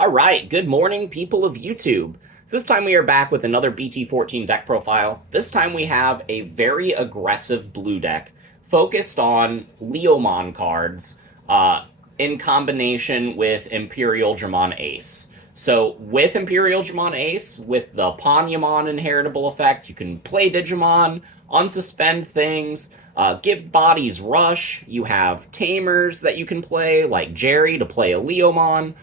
All right, good morning, people of YouTube. So this time we are back with another Bt14 deck profile. This time we have a very aggressive blue deck focused on Leomon cards in combination with Imperialdramon Ace. So with Imperialdramon Ace, with the Panjyamon inheritable effect, you can play Digimon, unsuspend things, give bodies rush. You have Tamers that you can play, like Jeri to play a Leomon,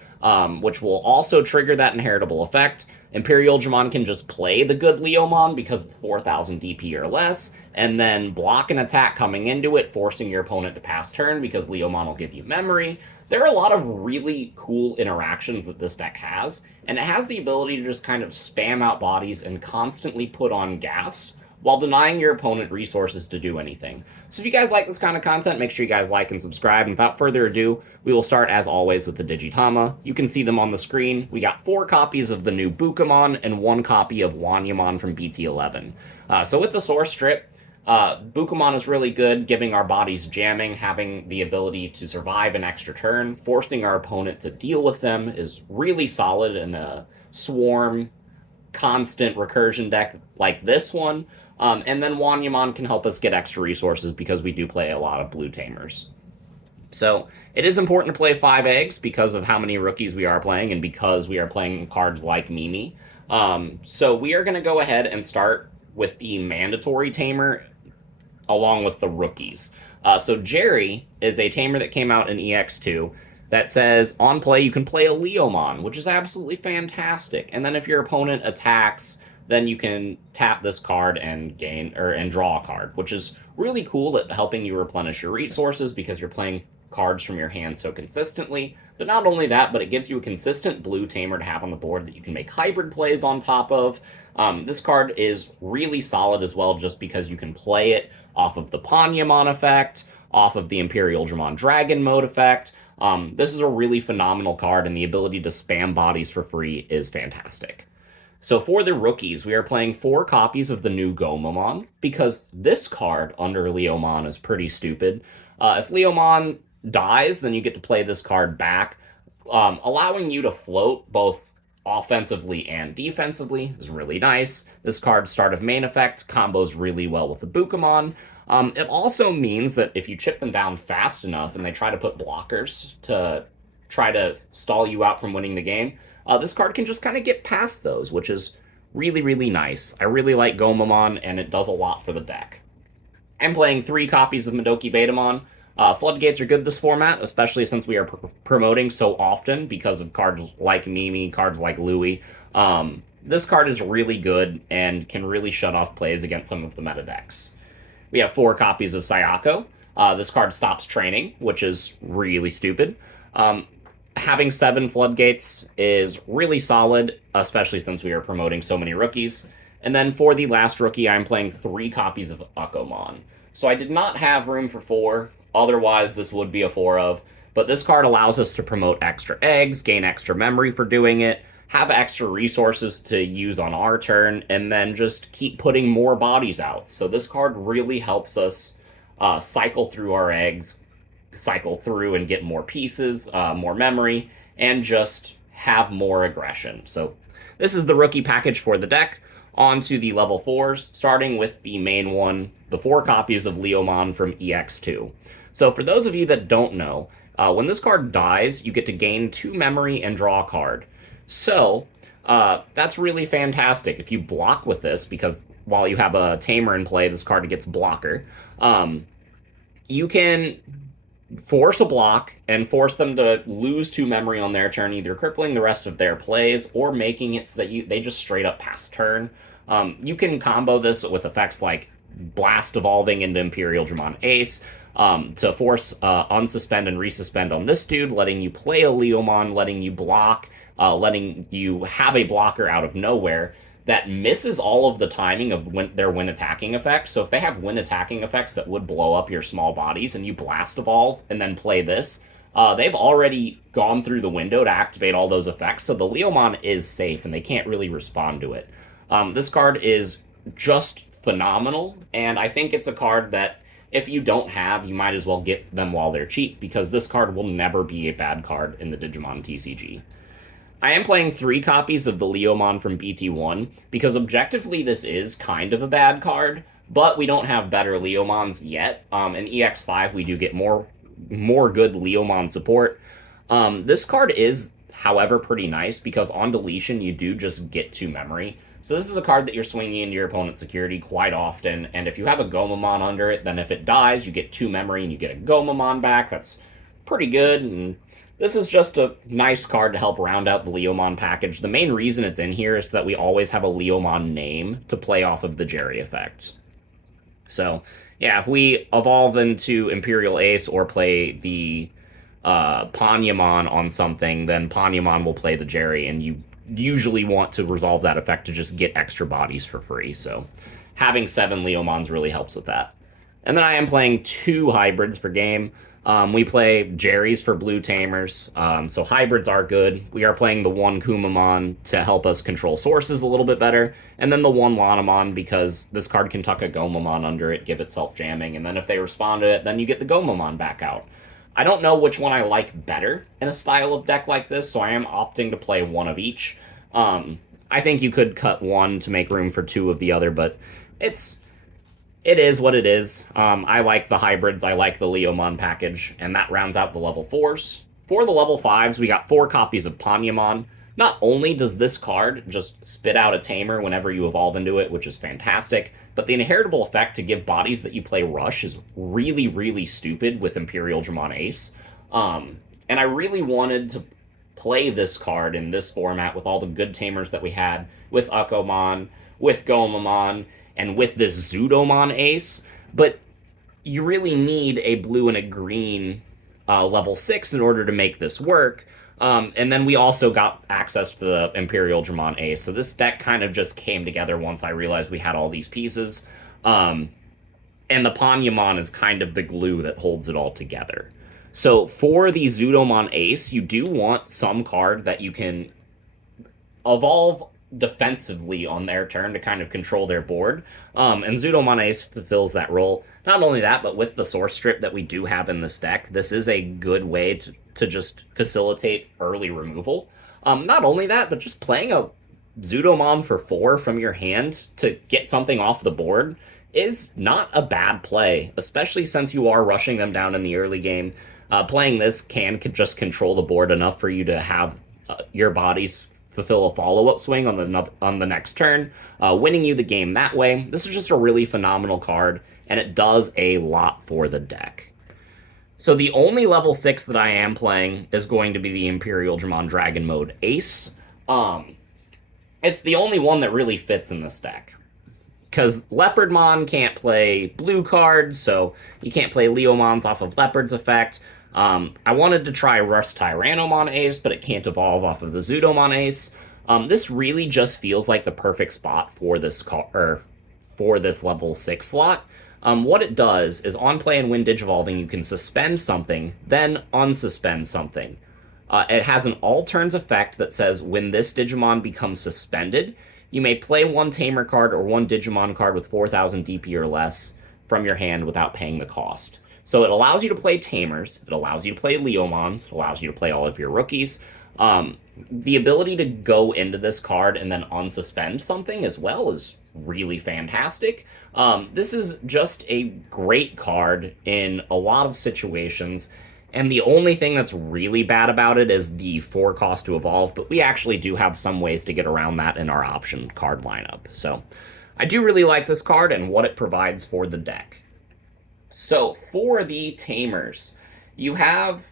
which will also trigger that inheritable effect. Imperialdramon can just play the good Leomon because it's 4,000 DP or less, and then block an attack coming into it, forcing your opponent to pass turn because Leomon will give you memory. There are a lot of really cool interactions that this deck has, and it has the ability to just kind of spam out bodies and constantly put on gas while denying your opponent resources to do anything. So if you guys like this kind of content, make sure you guys like and subscribe. And without further ado, we will start as always with the digi-panda. You can see them on the screen. We got 4 copies of the new Bukamon and 1 copy of Wanyamon from Bt11. So with the source strip, Bukamon is really good, giving our bodies jamming, having the ability to survive an extra turn, forcing our opponent to deal with them is really solid in a swarm constant recursion deck like this one. And then Wanyamon can help us get extra resources because we do play a lot of blue Tamers. So it is important to play 5 eggs because of how many rookies we are playing and because we are playing cards like Mimi. So we are going to go ahead and start with the mandatory Tamer along with the rookies. So Jeri is a Tamer that came out in EX2 that says on play you can play a Leomon, which is absolutely fantastic. And then if your opponent attacks, then you can tap this card and draw a card, which is really cool at helping you replenish your resources because you're playing cards from your hand so consistently. But not only that, but it gives you a consistent blue Tamer to have on the board that you can make hybrid plays on top of. This card is really solid as well just because you can play it off of the Panjyamon effect, off of the Imperialdramon Dragon mode effect. This is a really phenomenal card, and the ability to spam bodies for free is fantastic. So for the rookies, we are playing 4 copies of the new Gomamon, because this card under Leomon is pretty stupid. If Leomon dies, then you get to play this card back, allowing you to float both offensively and defensively is really nice. This card's start of main effect combos really well with the Bukamon. It also means that if you chip them down fast enough and they try to put blockers to try to stall you out from winning the game, this card can just kind of get past those, which is really, really nice. I really like Gomamon, and it does a lot for the deck. I'm playing 3 copies of Madoki Betamon. Floodgates are good this format, especially since we are promoting so often because of cards like Mimi, cards like Louie. This card is really good and can really shut off plays against some of the meta decks. We have 4 copies of Sayako. This card stops training, which is really stupid. Having 7 Floodgates is really solid, especially since we are promoting so many rookies. And then for the last rookie, I'm playing 3 copies of Akomon. So I did not have room for 4, otherwise this would be a 4 of, but this card allows us to promote extra eggs, gain extra memory for doing it, have extra resources to use on our turn, and then just keep putting more bodies out. So this card really helps us cycle through our eggs, cycle through and get more pieces, more memory, and just have more aggression. So this is the rookie package for the deck. On to the level 4s, starting with the main one, the 4 copies of Leomon from EX2. So for those of you that don't know, when this card dies, you get to gain 2 memory and draw a card. So that's really fantastic. If you block with this, because while you have a Tamer in play, this card gets blocker, you can force a block and force them to lose 2 memory on their turn, either crippling the rest of their plays or making it so that they just straight up pass turn. You can combo this with effects like Blast evolving into Imperialdramon Ace to force unsuspend and resuspend on this dude, letting you play a Leomon, letting you block, letting you have a blocker out of nowhere that misses all of the timing of their win attacking effects. So if they have win attacking effects that would blow up your small bodies and you blast evolve and then play this, they've already gone through the window to activate all those effects. So the Leomon is safe and they can't really respond to it. This card is just phenomenal, and I think it's a card that if you don't have, you might as well get them while they're cheap, because this card will never be a bad card in the Digimon TCG. I am playing 3 copies of the Leomon from BT1 because objectively this is kind of a bad card, but we don't have better Leomons yet. In EX5 we do get more good Leomon support. This card is, however, pretty nice because on deletion you do just get 2 memory. So this is a card that you're swinging into your opponent's security quite often, and if you have a Gomamon under it, then if it dies, you get 2 memory and you get a Gomamon back. That's pretty good, and this is just a nice card to help round out the Leomon package. The main reason it's in here is that we always have a Leomon name to play off of the Jeri effect. So, yeah, if we evolve into Imperial Ace or play the Panjyamon on something, then Panjyamon will play the Jeri, and you usually want to resolve that effect to just get extra bodies for free. So having 7 Leomons really helps with that. And then I am playing 2 hybrids for game. We play Jeris for blue Tamers, so hybrids are good. We are playing the 1 Kumamon to help us control sources a little bit better, and then the 1 Lanamon because this card can tuck a Gomamon under it, give itself jamming, and then if they respond to it, then you get the Gomamon back out. I don't know which one I like better in a style of deck like this, so I am opting to play 1 of each. I think you could cut 1 to make room for 2 of the other, but it is what it is. I like the hybrids, I like the Leomon package, and that rounds out the level 4s. For the level 5s, we got 4 copies of Panjyamon. Not only does this card just spit out a Tamer whenever you evolve into it, which is fantastic, but the inheritable effect to give bodies that you play Rush is really, really stupid with Imperialdramon Ace. And I really wanted to play this card in this format with all the good Tamers that we had, with Ukomon, with Gomamon, and with this Zudomon Ace, but you really need a blue and a green level 6 in order to make this work. And then we also got access to the Imperialdramon Ace, so this deck kind of just came together once I realized we had all these pieces. And the Panjyamon is kind of the glue that holds it all together. So for the Zudomon Ace, you do want some card that you can evolve defensively on their turn to kind of control their board. And Zudomon Ace fulfills that role. Not only that, but with the source strip that we do have in this deck, this is a good way to just facilitate early removal. Not only that, but just playing a Zudomon for 4 from your hand to get something off the board is not a bad play, especially since you are rushing them down in the early game. Playing this can just control the board enough for you to have your bodies fulfill a follow-up swing on the next turn, winning you the game that way. This is just a really phenomenal card, and it does a lot for the deck. So the only level 6 that I am playing is going to be the Imperialdramon Dragon Mode Ace. It's the only one that really fits in this deck, because Leopardmon can't play blue cards, so you can't play Leomons off of Leopard's effect. I wanted to try Rust Tyrannomon Ace, but it can't evolve off of the Zudomon Ace. This really just feels like the perfect spot for this for this level 6 slot. What it does is on play and when digivolving, you can suspend something, then unsuspend something. It has an all turns effect that says when this Digimon becomes suspended, you may play 1 Tamer card or 1 Digimon card with 4,000 DP or less from your hand without paying the cost. So it allows you to play Tamers, it allows you to play Leomons, it allows you to play all of your rookies. The ability to go into this card and then unsuspend something as well is really fantastic. This is just a great card in a lot of situations, and the only thing that's really bad about it is the 4 cost to evolve, but we actually do have some ways to get around that in our option card lineup. So I do really like this card and what it provides for the deck. So for the Tamers, you have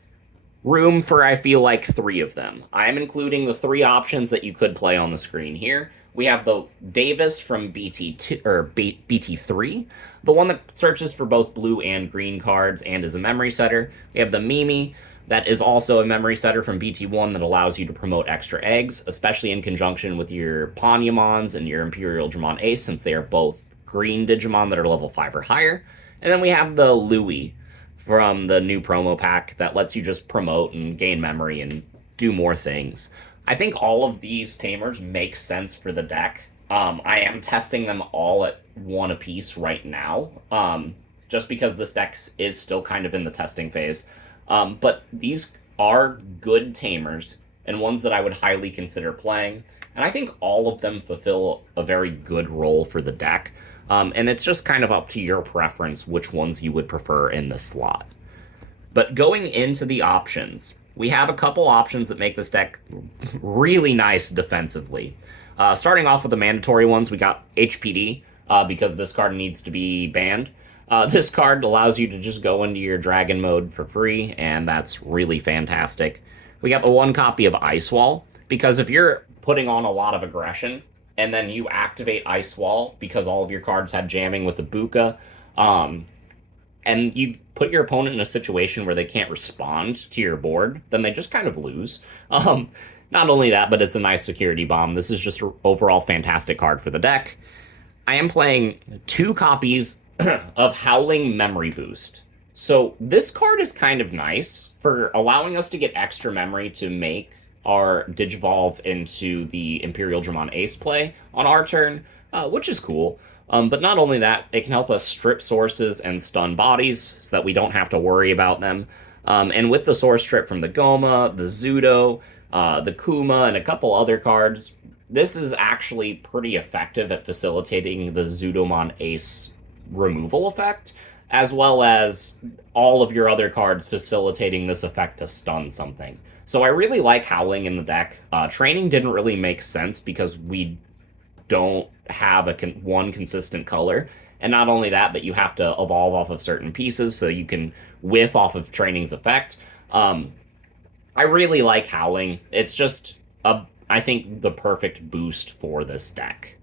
room for, I feel like, 3 of them. I am including the 3 options that you could play on the screen here. We have the Davis from BT3, the one that searches for both blue and green cards and is a memory setter. We have the Mimi, that is also a memory setter from BT1 that allows you to promote extra eggs, especially in conjunction with your Panjyamons and your Imperialdramon Ace, since they are both green Digimon that are level 5 or higher. And then we have the Louie from the new promo pack that lets you just promote and gain memory and do more things. I think all of these Tamers make sense for the deck. I am testing them all at 1 apiece right now, just because this deck is still kind of in the testing phase. But these are good Tamers and ones that I would highly consider playing. And I think all of them fulfill a very good role for the deck. And it's just kind of up to your preference which ones you would prefer in the slot. But going into the options, we have a couple options that make this deck really nice defensively. Starting off with the mandatory ones, we got HPD, because this card needs to be banned. This card allows you to just go into your dragon mode for free, and that's really fantastic. We got the one copy of Ice Wall, because if you're putting on a lot of aggression, and then you activate Ice Wall because all of your cards had jamming with Ibuka, and you put your opponent in a situation where they can't respond to your board, then they just kind of lose. Not only that, but it's a nice security bomb. This is just an overall fantastic card for the deck. I am playing 2 copies of Howling Memory Boost. So this card is kind of nice for allowing us to get extra memory to make our Digivolve into the Imperialdramon Ace play on our turn, which is cool. But not only that, it can help us strip sources and stun bodies so that we don't have to worry about them. And with the source strip from the Goma, the Zudo, the Kuma, and a couple other cards, this is actually pretty effective at facilitating the Zudomon Ace removal effect, as well as all of your other cards facilitating this effect to stun something. So I really like Howling in the deck. Training didn't really make sense because we don't have one consistent color. And not only that, but you have to evolve off of certain pieces so you can whiff off of Training's effect. I really like Howling. It's just, I think, the perfect boost for this deck.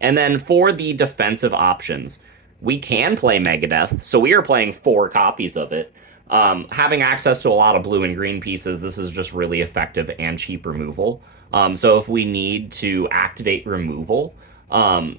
And then for the defensive options, we can play Megadeth, so we are playing 4 copies of it. Having access to a lot of blue and green pieces, this is just really effective and cheap removal. So if we need to activate removal,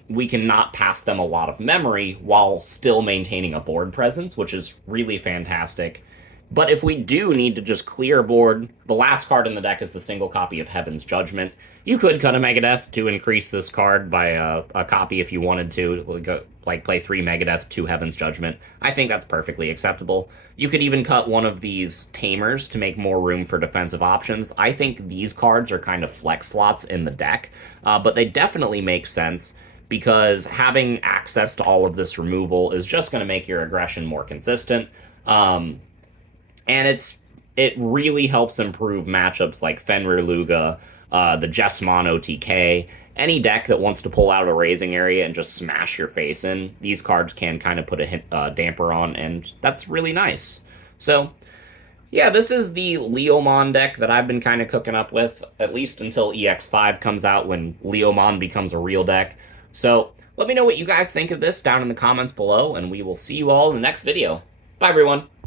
we can not pass them a lot of memory while still maintaining a board presence, which is really fantastic. But if we do need to just clear a board, the last card in the deck is the single copy of Heaven's Judgment. You could cut a Megadeth to increase this card by a copy if you wanted to, like play 3 Megadeth, 2 Heaven's Judgment. I think that's perfectly acceptable. You could even cut one of these Tamers to make more room for defensive options. I think these cards are kind of flex slots in the deck, but they definitely make sense because having access to all of this removal is just going to make your aggression more consistent. And it really helps improve matchups like Fenrir Luga, the Jessamon OTK. Any deck that wants to pull out a raising area and just smash your face in, these cards can kind of put a damper on, and that's really nice. So, yeah, this is the Leomon deck that I've been kind of cooking up with, at least until EX5 comes out when Leomon becomes a real deck. So, let me know what you guys think of this down in the comments below, and we will see you all in the next video. Bye, everyone!